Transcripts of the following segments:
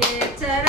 ಕೇಚರ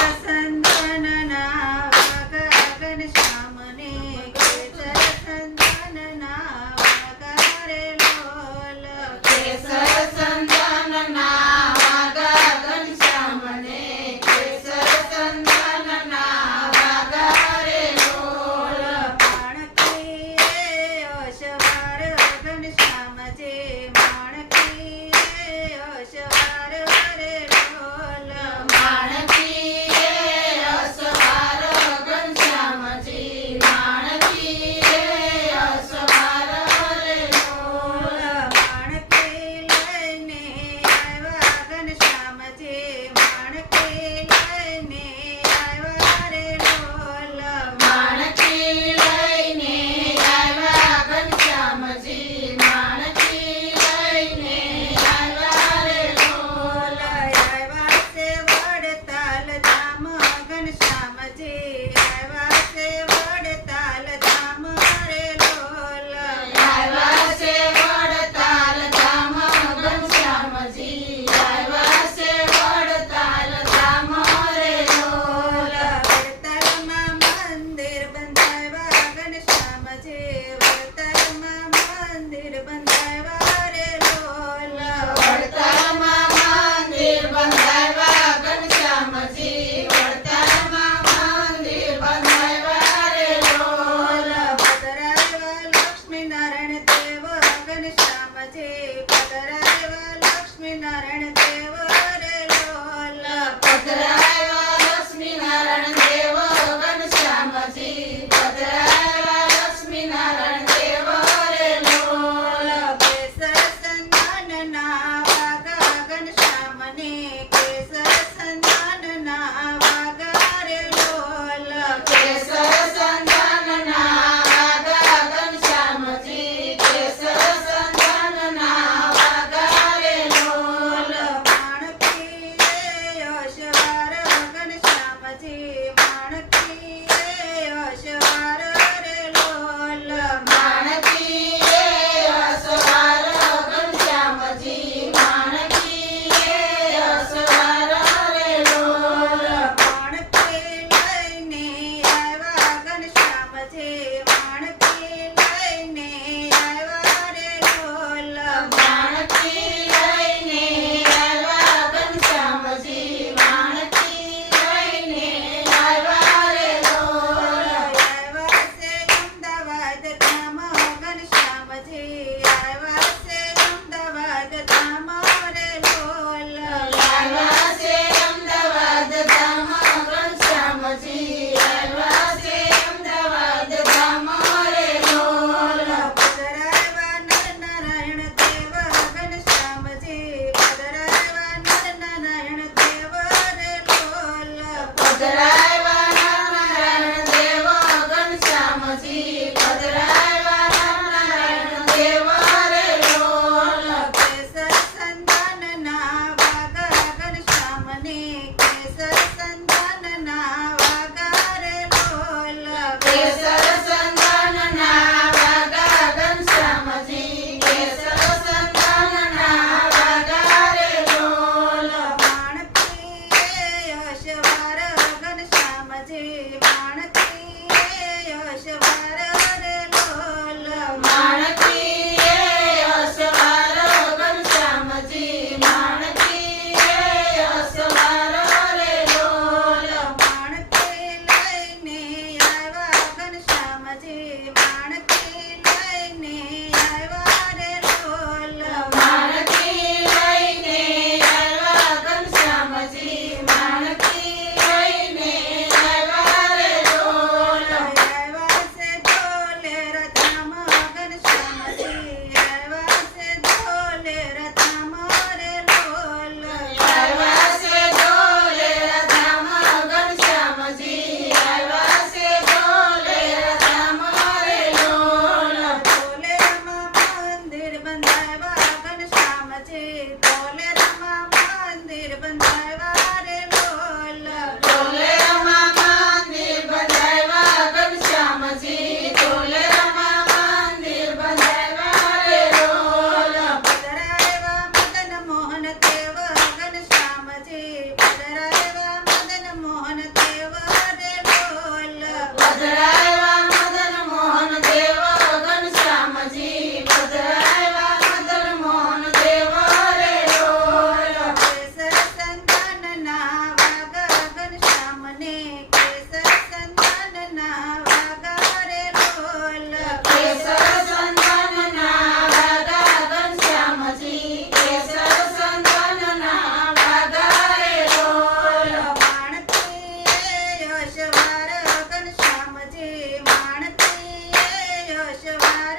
chamar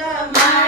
Allah.